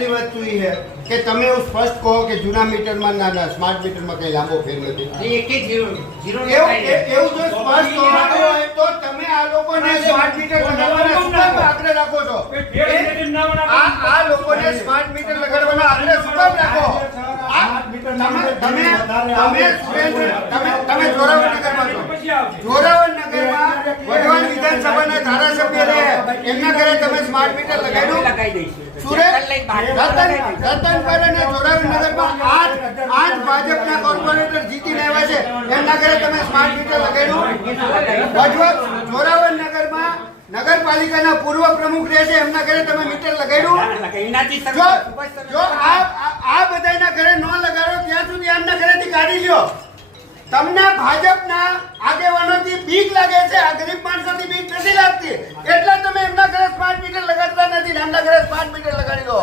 પહેલી વસ્તુ એ છે કે તમે એવું સ્પષ્ટ કહો કે જૂના મીટરમાં ના સ્માર્ટ મીટરમાં કઈ લાંબો ફેર નથી. એવું જો સ્પષ્ટ કહેવાનું હોય તો તમે આ લોકોને સ્માર્ટ મીટર લગાડવાના શું કામ આગ્રહ રાખો છો? આ લોકોને સ્માર્ટ મીટર લગાડવાનો આગ્રહ શું કામ રાખો? તમે જોરાવરનગરમાં છો. જોરાવરનગરમાં વઢવાણ વિધાનસભાના ધારાસભ્ય રહે એમના ઘરે તમે સ્માર્ટ મીટર લગાડ્યું? સુરત રતનપર અને જોરાવરનગરમાં 8 ભાજપના કોર્પોરેટર જીતીને આવ્યા છે એમના ઘરે તમે સ્માર્ટ મીટર લગાડ્યું? જોરાવરનગરમાં નગરપાલિકાના પૂર્વ પ્રમુખ રહે છે એમના ઘરે તમે મીટર લગાડ્યું? જો આ બધાના ઘરે ન લગાડો ત્યાં સુધી એમના ઘરેથી કાઢી લ્યો. તમને ભાજપના આગેવાનોથી બીક લાગે છે, આ ગરીબ માણસોથી બીક નથી લાગતી એટલે તમે એમના ઘરે સ્માર્ટ મીટર લગાડતા નથી, એમના ઘરે સ્માર્ટ મીટર લગાડી દો.